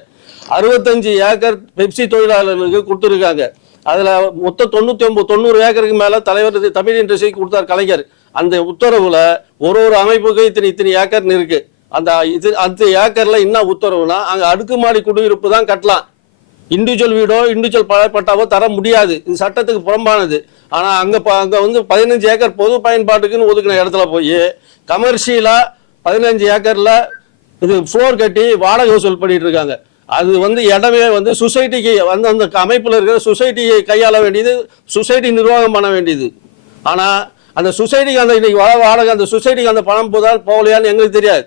65 ஏக்கர் பெப்சி தொழிலாளர்களுக்கு கொடுத்துருக்காங்க. அதில் மொத்தம் 90 ஏக்கருக்கு மேலே தலைவர் தமிழ் இண்டஸ்ட்ரிக்கு கொடுத்தார் கலைஞர். அந்த உத்தரவில் ஒரு அமைப்புக்கு இத்தனை ஏக்கர்னு இருக்கு. அந்த ஏக்கரில் என்ன உத்தரவுனா, அங்கே அடுக்குமாடி குடியிருப்பு தான் கட்டலாம். இண்டிவிஜுவல் வீடோ இண்டிவிஜுவல் பட்டாவோ தர முடியாது. இது சட்டத்துக்கு புறம்பானது. ஆனால் அங்கே வந்து 15 ஏக்கர் பொது பயன்பாட்டுக்குன்னு ஒதுக்கின இடத்துல போய் கமர்ஷியலாக 15 ஏக்கரில் இது ஃப்ளோர் கட்டி வாடகை வசூல் பண்ணிட்டு இருக்காங்க. அது வந்து இடமே வந்து சொசைட்டிக்கு வந்து அந்த அமைப்பில் இருக்கிற சொசைட்டியை கையாள வேண்டியது, சொசைட்டி நிர்வாகம் பண்ண வேண்டியது. ஆனால் அந்த சொசைட்டிக்கு அந்த இன்னைக்கு வாடகை அந்த சொசைட்டிக்கு அந்த பணம் போகலையான்னு எங்களுக்கு தெரியாது.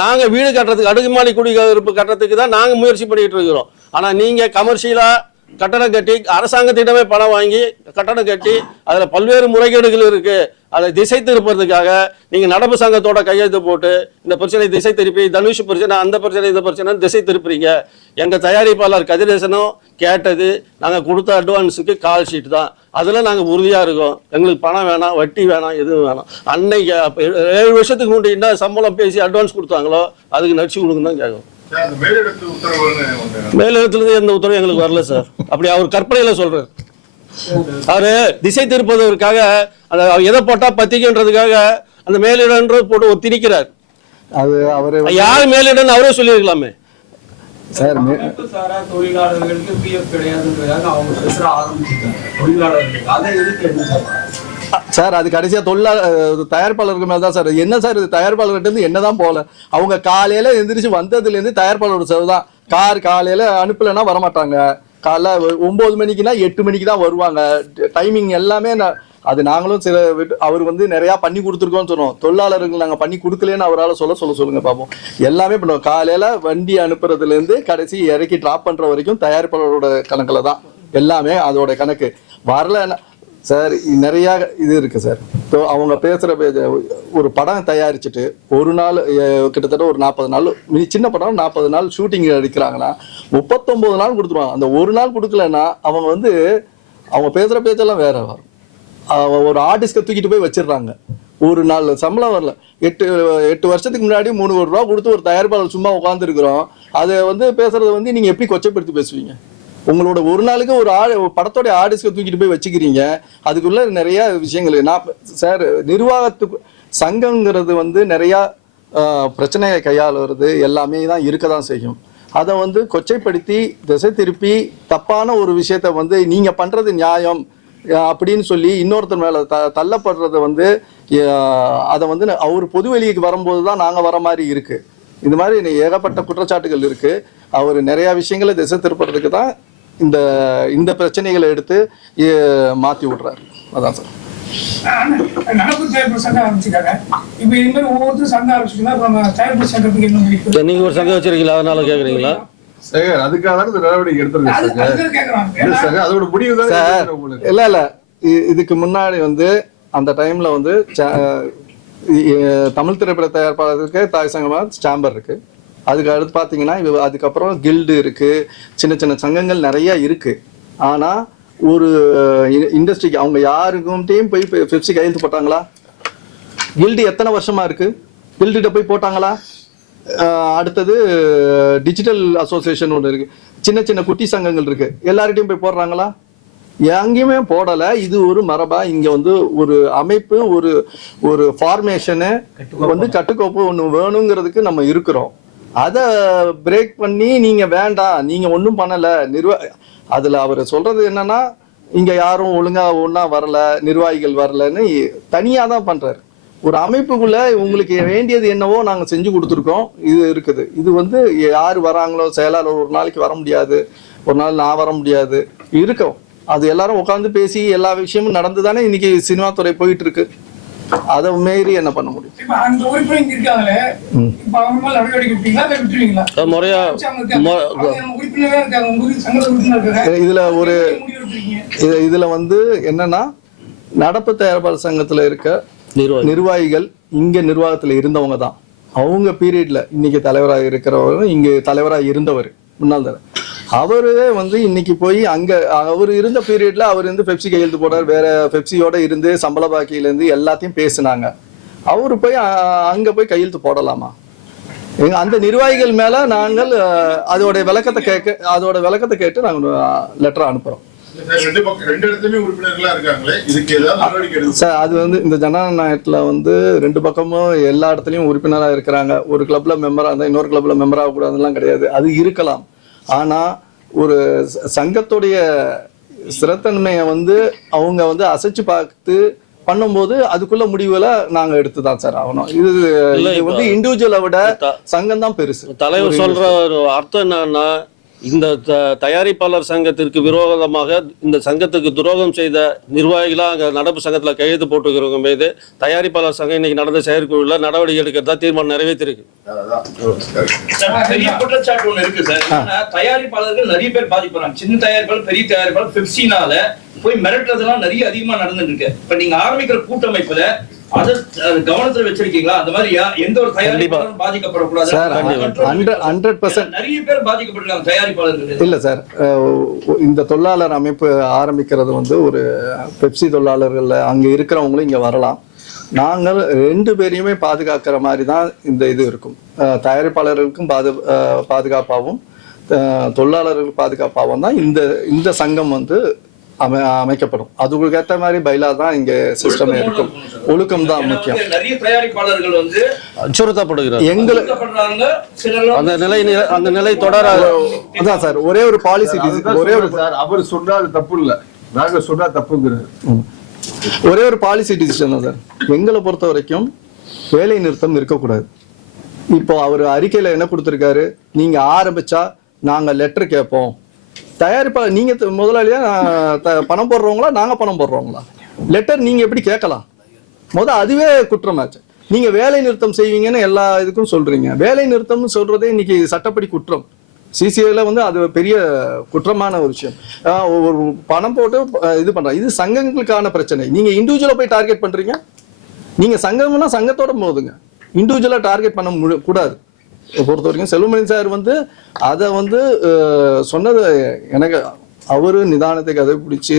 நாங்கள் வீடு கட்டுறதுக்கு அடுக்குமாடி குடியிருப்பு கட்டுறதுக்கு தான் நாங்கள் முயற்சி பண்ணிட்டு இருக்கிறோம். ஆனால் நீங்கள் கமர்ஷியலாக கட்டணம் கட்டி அரசாங்கத்திடமே பணம் வாங்கி கட்டணம் கட்டி அதில் பல்வேறு முறைகேடுகள் இருக்குது. அதை திசை திருப்பறதுக்காக நீங்கள் நடப்பு சங்கத்தோட கையெழுத்து போட்டு இந்த பிரச்சனை திசை திருப்பி தனுஷ் பிரச்சனை அந்த பிரச்சனை இந்த பிரச்சனை திசை திருப்புறீங்க. எங்கள் தயாரிப்பாளர் கதிரேசனும் கேட்டது நாங்கள் கொடுத்த அட்வான்ஸுக்கு கால் ஷீட் தான். அதில் நாங்கள் உறுதியாக இருக்கோம். எங்களுக்கு பணம் வேணாம், வட்டி வேணாம், எதுவும் வேணாம். அன்னைக்கு 7 வருஷத்துக்கு முன்னாடி என்ன சம்பளம் பேசி அட்வான்ஸ் கொடுத்தாங்களோ அதுக்கு நடிச்சு கொடுங்க தான் கேட்கும். மேலிடத்துலேருந்து எந்த உத்தரவும் எங்களுக்கு வரல சார். அப்படி அவர் கற்பனையில் சொல்றாரு. அவரு திசை திருப்பதற்காக அந்த எதை போட்டா பத்திக்கின்றதுக்காக அந்த மேலிடன்றது போட்டு ஒரு திணிக்கிறார். அது அவரு யாரு மேலிடன்னு அவரே சொல்லியிருக்கலாமே சார். தொழிலாளர்களுக்கு பிஎஃப் கிடையாதுன்றதாக அவங்க பேச ஆரம்பிச்சிருக்காங்க தொழிலாளர்களுக்கு. அதை எதுக்கு என்ன சார் அது கடைசியா தயாரிப்பாளருக்கு மேல தான் சார். என்ன சார் இது தயாரிப்பாளர்கிட்ட இருந்து என்னதான் போல. அவங்க காலையில எந்திரிச்சு வந்ததுல இருந்து தயாரிப்பாளரோட செலவு தான். கார் காலையில அனுப்பலைன்னா வரமாட்டாங்க. காலைல 9 மணிக்குன்னா 8 மணிக்கு தான் வருவாங்க. டைமிங் எல்லாமே அது நாங்களும் சில அவர் வந்து நிறைய பண்ணி கொடுத்துருக்கோம்னு சொன்னோம். தொழிலாளர்கள் நாங்கள் பண்ணி கொடுக்கலன்னு அவரால் சொல்லுங்க பார்ப்போம். எல்லாமே பண்ணுவோம். காலையில வண்டி அனுப்புறதுல இருந்து கடைசி இறக்கி டிராப் பண்ற வரைக்கும் தயாரிப்பாளரோட கணக்குல தான் எல்லாமே. அதோட கணக்கு வரல சார். நிறைய இது இருக்கு சார். ஸோ அவங்க பேசுற ஒரு படம் தயாரிச்சுட்டு ஒரு நாள் கிட்டத்தட்ட ஒரு 40 நாள், சின்ன படம் 40 நாள் ஷூட்டிங் எடுக்கிறாங்கன்னா 39 நாள் கொடுத்துருவாங்க. அந்த ஒரு நாள் கொடுக்கலன்னா அவங்க வந்து அவங்க பேசுற பேச்செல்லாம் வேற வரும். ஒரு ஆர்டிஸ்ட்டை தூக்கிட்டு போய் வச்சிடுறாங்க. ஒரு நாள் சம்பளம் வரல. 8 வருஷத்துக்கு முன்னாடி 3 கோடி ரூபா கொடுத்து ஒரு தயாரிப்பாளர் சும்மா உட்காந்துருக்கிறோம். அதை வந்து பேசுறத வந்து நீங்க எப்படி கொச்சைப்படுத்தி பேசுவீங்க? உங்களோட ஒரு நாளுக்கு ஒரு படத்தோட ஆர்டிஸ்ட்டை தூக்கிட்டு போய் வச்சுக்கிறீங்க. அதுக்குள்ள நிறைய விஷயங்கள். சார் நிர்வாகத்துக்கு சங்கங்கிறது வந்து நிறைய பிரச்சனையை கையாளுறது எல்லாமே தான் இருக்க தான் செய்யும். அதை வந்து கொச்சைப்படுத்தி திசை திருப்பி தப்பான ஒரு விஷயத்த வந்து நீங்க பண்றது நியாயம் அப்படின்னு சொல்லி இன்னொருத்தர் மேல தள்ளப்படுறது வந்து அதை வந்து அவர் பொது வெளிக்கு வரும்போது தான் நாங்க வர மாதிரி இருக்கு. இந்த மாதிரி ஏகப்பட்ட குற்றச்சாட்டுகள் இருக்கு. அவர் நிறைய விஷயங்களை திசை திருப்புறதுக்கு தான் இந்த பிரச்சனைகளை எடுத்து மாத்தி விடுறாரு. அதான் சார். நடப்பு தயாரிப்பு சங்கம் ஆரம்பிச்சிருக்காங்க. இப்ப இது மாதிரி ஒவ்வொருத்தரும் சங்கம் ஆரம்பிச்சிருக்கா தயாரிப்பு சங்கத்துக்கு என்ன நீங்க ஒரு சங்கம் வச்சிருக்கீங்களா? அதனால கேக்குறீங்களா சார்? அதுக்காக நடவடிக்கை எடுத்துருக்கேன். அதோட முடிவு தான். இல்ல இதுக்கு முன்னாடி வந்து அந்த டைம்ல வந்து தமிழ் திரைப்பட தயாரிப்பாளருக்கு தாய் சங்கமா சாம்பர் இருக்கு. அதுக்கு அடுத்து பார்த்தீங்கன்னா அதுக்கப்புறம் கில்டு இருக்கு, சின்ன சின்ன சங்கங்கள் நிறைய இருக்கு. ஆனா ஒரு இண்டஸ்ட்ரிக்கு அவங்க யாருக்கும் போய் பெப்சி கையெழுத்து போட்டாங்களா? கில்டு எத்தனை வருஷமா இருக்கு? கில்டுகிட்ட போய் போட்டாங்களா? அடுத்தது டிஜிட்டல் அசோசியேஷன் ஒன்று இருக்கு, சின்ன சின்ன குட்டி சங்கங்கள் இருக்கு, எல்லார்கிட்டையும் போய் போடுறாங்களா? எங்கேயுமே போடல. இது ஒரு மரபா இங்க வந்து ஒரு அமைப்பு ஒரு ஃபார்மேஷனு வந்து கட்டுக்கோப்பு ஒன்று வேணுங்கிறதுக்கு நம்ம இருக்கிறோம். அதை பிரேக் பண்ணி நீங்க வேண்டாம், நீங்க ஒன்றும் பண்ணல அதுல அவர் சொல்றது என்னன்னா இங்க யாரும் ஒழுங்கா ஒன்னா வரல, நிர்வாகிகள் வரலன்னு தனியா தான் பண்றாரு. ஒரு அமைப்புக்குள்ள உங்களுக்கு வேண்டியது என்னவோ நாங்க செஞ்சு கொடுத்துருக்கோம். இது இருக்குது. இது வந்து யாரு வராங்களோ செயலாளர் ஒரு நாளைக்கு வர முடியாது, ஒரு நாள் நான் வர முடியாது இருக்கும். அது எல்லாரும் உட்காந்து பேசி எல்லா விஷயமும் நடந்து தானே இன்னைக்கு சினிமா துறை போயிட்டு இருக்கு. அதை மீறி என்ன பண்ண முடியும்? இதுல வந்து என்னன்னா நடப்பு தயாரிப்பாளர் சங்கத்துல இருக்க நிர்வாகிகள் இங்க நிர்வாகத்துல இருந்தவங்க தான். அவங்க பீரியட்ல இன்னைக்கு தலைவராக இருக்கிறவரும் இங்க தலைவராக இருந்தவர் முன்னாள் தர அவரு வந்து இன்னைக்கு போய் அங்க அவர் இருந்த பீரியட்ல அவர் இருந்து பெப்சி கையெழுத்து போட்டார். வேற பெப்சியோட இருந்து சம்பள பாக்கியில இருந்து எல்லாத்தையும் பேசினாங்க. அவரு போய் அங்க போய் கையெழுத்து போடலாமா? அந்த நிர்வாகிகள் மேல நாங்கள் அதோட விளக்கத்தை கேட்டு நாங்க லெட்டர் அனுப்புறோம். சார் அது வந்து இந்த ஜனநாயகத்துல வந்து 2 பக்கமும் எல்லா இடத்துலயும் உறுப்பினராக இருக்கிறாங்க. ஒரு கிளப்ல மெம்பரா இருந்தா இன்னொரு கிளப்ல மெம்பர் ஆகக்கூடாதுலாம் கிடையாது. அது இருக்கலாம். ஆனா ஒரு சங்கத்துடைய ஸ்திரத்தன்மையை வந்து அவங்க வந்து அசைச்சு பார்த்து பண்ணும்போது அதுக்குள்ள முடிவுகளை நாங்க எடுத்து தான் சார் ஆகணும். இது வந்து இண்டிவிஜுவலை விட சங்கம் தான் பெருசு. தலைவர் சொல்ற ஒரு அர்த்தம் என்னன்னா, இந்த தயாரிப்பாளர் சங்கத்திற்கு விரோதமாக இந்த சங்கத்துக்கு துரோகம் செய்த நிர்வாகிகளாக அங்கே நடப்பு சங்கத்தில் கையெழுத்து போட்டுக்கிறவங்க மீது தயாரிப்பாளர் சங்கம் இன்னைக்கு நடந்த செயற்குழுல நடவடிக்கை எடுக்கிறதா தீர்மானம் நிறைவேற்றிருக்கு. பெரிய குற்றச்சாட்டு ஒண்ணு இருக்கு சார். தயாரிப்பாளர்கள் நிறைய பேர் பாதிப்படுறாங்க. சின்ன தயாரிப்பாளர், பெரிய தயாரிப்பாளர் பெப்சினால போய் மிரட்டுறதுலாம் நிறைய அதிகமா நடந்துட்டு இருக்கு. இப்ப நீங்க ஆரம்பிக்கிற கூட்டமைப்புல அதை கவனத்துல வச்சிருக்கீங்களா? அந்த மாதிரி எந்த ஒரு தயாரிப்பாளரும் பாதிக்கப்படக்கூடாது. சார் 100% நிறைய பேர் பாதிக்கப்பட்டிருக்காங்க தயாரிப்பாளர்கள். இல்ல சார், இந்த தொழிலாளர் அமைப்பு ஆரம்பிக்கிறது வந்து ஒரு பெப்சி தொழிலாளர்கள் அங்க இருக்கிறவங்களும் இங்க வரலாம். நாங்கள் 2 பேரையுமே பாதுகாக்கிற மாதிரி தான் இந்த இது இருக்கும். தயாரிப்பாளர்களுக்கும் பாதுகாப்பாகவும் தொழிலாளர்களுக்கு பாதுகாப்பாகவும் தான் இந்த சங்கம் வந்து அமைக்கப்படும். அதுக்கு ஏற்ற மாதிரி பைலா தான் இங்க சிஸ்டம் இருக்கும். ஒழுக்கம் தான் முக்கியம். நிறைய தயாரிப்பாளர்கள் வந்து அச்சுறுத்தப்படுகிறார். எங்களுக்கு அந்த நிலை தொடராது. அதான் சார், ஒரே ஒரு பாலிசி, ஒரே ஒரு சார் அவர் சொன்னா அது தப்பு இல்ல, நாங்க சொன்னா தப்புங்கிறது ஒரே ஒரு பாலிசி டிசிஷன் தான் சார். எங்களை பொறுத்த வரைக்கும் வேலை நிறுத்தம் இருக்கக்கூடாது. இப்போ அவர் அறிக்கையில என்ன கொடுத்திருக்காரு, நீங்க ஆரம்பிச்சா நாங்க லெட்டர் கேட்போம். தயாரிப்பாளர் நீங்க முதலாளியா பணம் போடுறவங்களா நாங்க பணம் போடுறவங்களா? லெட்டர் நீங்க எப்படி கேட்கலாம்? அதுவே குற்றமாச்சு. நீங்க வேலை நிறுத்தம் செய்வீங்கன்னு எல்லா இதுக்கும் சொல்றீங்க. வேலை நிறுத்தம்னு சொல்றதே இன்னைக்கு சட்டப்படி குற்றம். சிசிஐல வந்து அது பெரிய குற்றமான ஒரு விஷயம். ஒரு பணம் போட்டு இது பண்றாங்க. இது சங்கங்களுக்கான பிரச்சனை. நீங்க இண்டிவிஜுவலா போய் டார்கெட் பண்றீங்க. நீங்க சங்கம்னா சங்கத்தோட போதுங்க, இண்டிவிஜுவலா டார்கெட் பண்ண கூடாது. பொறுத்த வரைக்கும் செல்வமணி சார் வந்து அதை வந்து சொன்னது எனக்கு, அவரு நிதானத்தை கதைப்பிடிச்சு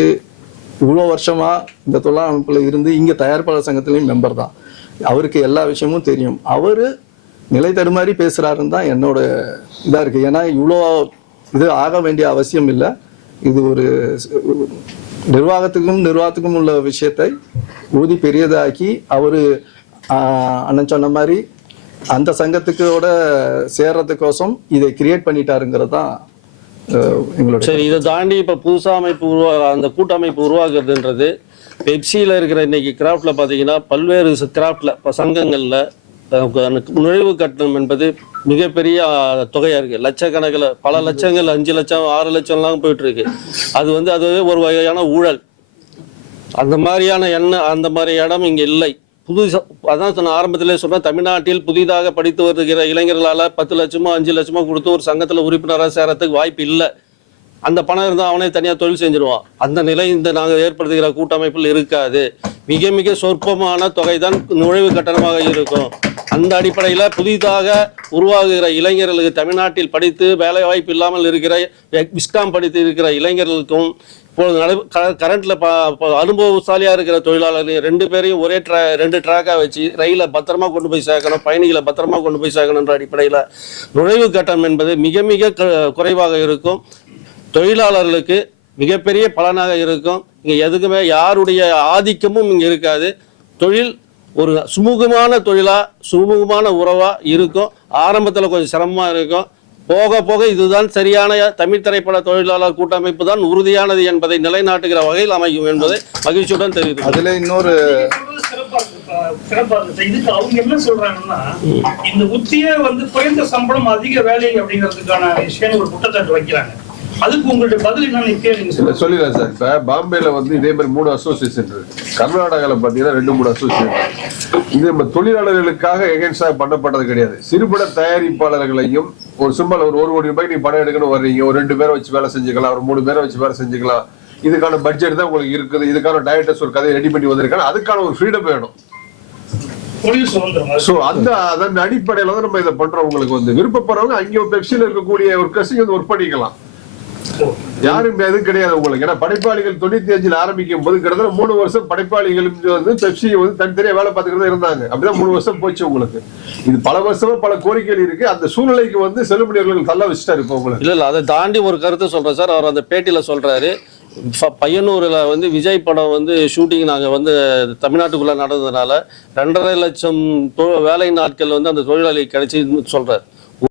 இவ்வளோ வருஷமா இந்த தொழிலாளர் அமைப்புல இருந்து இங்க தயாரிப்பாளர் சங்கத்திலையும் மெம்பர் தான். அவருக்கு எல்லா விஷயமும் தெரியும். அவரு நிலை தடுமாறி பேசுறாருன்னு தான் என்னோட இதா இருக்கு. ஏன்னா இவ்வளோ இது ஆக வேண்டிய அவசியம் இல்லை. இது ஒரு நிர்வாகத்துக்கும் உள்ள விஷயத்தை ஊதி பெரியதாக்கி அவரு அண்ணன் சொன்ன மாதிரி அந்த சங்கத்துக்கோட சேர்றதுக்கோசம் இதை கிரியேட் பண்ணிட்டாருங்கிறது தான் எங்களோட. சரி, இதை தாண்டி இப்போ புதுசா அமைப்பு அந்த கூட்டமைப்பு உருவாக்குறதுன்றது பெப்சியில் இருக்கிற இன்னைக்கு கிராஃப்டில் பார்த்தீங்கன்னா பல்வேறு கிராஃப்டில் இப்போ சங்கங்களில் நுழைவு கட்டணம் என்பது மிகப்பெரிய தொகையாக இருக்குது. லட்சக்கணக்கில் பல லட்சங்கள் 5 லட்சம் 6 லட்சம்லாம் போயிட்டுருக்கு. அது வந்து அதுவே ஒரு வகையான ஊழல். அந்த மாதிரியான அந்த மாதிரி இடம் இங்கே இல்லை. அதான் சொன்ன ஆரம்பத்திலே சொன்னால், தமிழ்நாட்டில் புதிதாக படித்து வருகிற இளைஞர்களால் 10 லட்சமோ 5 லட்சமோ கொடுத்து ஒரு சங்கத்தில் உறுப்பினராக சேரத்துக்கு வாய்ப்பு இல்லை. அந்த பணம் இருந்தால் அவனே தனியாக தொழில் செஞ்சிருவான். அந்த நிலை இந்த நாங்கள் ஏற்படுத்துகிற கூட்டமைப்பில் இருக்காது. மிக மிக சொற்பமான தொகை தான் நுழைவு கட்டணமாக இருக்கும். அந்த அடிப்படையில் புதிதாக உருவாகுகிற இளைஞர்களுக்கு, தமிழ்நாட்டில் படித்து வேலை வாய்ப்பு இல்லாமல் இருக்கிற விஸ்காம் படித்து இருக்கிற இளைஞர்களுக்கும் கரண்ட்ல அனுபவசாலியா இருக்கிற தொழிலாளர்கள் 2 பேரையும் ஒரே 2 ட்ராக்கா வச்சு ரயில பத்திரமா கொண்டு போய் சேர்க்கணும், பயணிகளை பத்திரமா கொண்டு போய் சேர்க்கணுன்ற அடிப்படையில் நுழைவு கட்டணம் என்பது மிக மிக குறைவாக இருக்கும். தொழிலாளர்களுக்கு மிகப்பெரிய பலனாக இருக்கும். இங்க எதுக்குமே யாருடைய ஆதிக்கமும் இங்க இருக்காது. தொழில் ஒரு சுமூகமான தொழிலா, சுமூகமான உறவா இருக்கும். ஆரம்பத்தில் கொஞ்சம் சிரமமா இருக்கும். போக போக இதுதான் சரியான தமிழ் திரைப்பட தொழிலாளர் கூட்டமைப்பு தான் உறுதியானது என்பதை நிலைநாட்டுகிற வகையில் அமையும் என்பதை மகிழ்ச்சியுடன் தெரிவித்து, அதுல இன்னொரு சிறப்பா இருக்கு. இதுக்கு அவங்க என்ன சொல்றாங்கன்னா, இந்த உத்தியே வந்து குறைந்த சம்பளம் அதிக வேலை அப்படிங்கிறதுக்கான விஷயம் ஒரு குற்றச்சாட்டு வைக்கிறாங்க. அதுக்கு உங்களுடைய பதில் என்னன்னு சொல்லிடுறேன் சார். இப்ப பாம்பேல வந்து இதே மாதிரி 3 அசோசியேஷன் இருக்கு. கர்நாடகால பாத்தீங்கன்னா 2-3 அசோசியேஷன். இது நம்ம தொழிலாளர்களுக்காக எகென்ஸ்டா பண்ணப்பட்டது கிடையாது. சிறுபட தயாரிப்பாளர்களையும் ஒரு சிம்பிள் ஒரு 1 கோடி ரூபாய்க்கு நீ பணம் எடுக்கணும் வர்றீங்க, ஒரு 2 பேரை வச்சு வேலை செஞ்சுக்கலாம், ஒரு 3 பேரை வச்சு வேலை செஞ்சுக்கலாம். இதுக்கான பட்ஜெட் தான் உங்களுக்கு இருக்குது. இதுக்கான டைரக்டர்ஸ் ஒரு கதையை ரெடி பண்ணி வந்திருக்காங்க. அதுக்கான ஒரு ஃப்ரீடம் வேணும். அதன் அடிப்படையில தான் நம்ம இதை பண்றோம். உங்களுக்கு வந்து விருப்பப்படுறவங்க அங்கே பெப்சில இருக்கக்கூடிய ஒரு கசிங்க வந்து ஒர்க் பண்ணிக்கலாம். யாரும் எதுவும் கிடையாது உங்களுக்கு. ஏன்னா படைப்பாளிகள் 95 ஆரம்பிக்கும் போது கிட்டத்தட்ட 3 வருஷம் படைப்பாளிகளுக்கு வந்து பெப்சி வந்து தனித்தனியா வேலை பார்த்துக்கிட்டு இருந்தாங்க. அப்படிதான் 3 வருஷம் போச்சு உங்களுக்கு. இது பல வருஷமா பல கோரிக்கைகள் இருக்கு. அந்த சூழ்நிலைக்கு வந்து செல்லுபடியாளர்கள் தள்ள வச்சுட்டாரு இப்போ உங்களுக்கு. இல்ல அதை தாண்டி ஒரு கருத்து சொல்றேன் சார். அவர் அந்த பேட்டியில சொல்றாரு, பையனூரில் வந்து விஜய் படம் வந்து ஷூட்டிங் நாங்கள் வந்து தமிழ்நாட்டுக்குள்ளே நடந்ததுனால 2.5 லட்சம் வேலை நாட்கள் வந்து அந்த தொழிலாளி கிடைச்சின்னு சொல்கிறார்.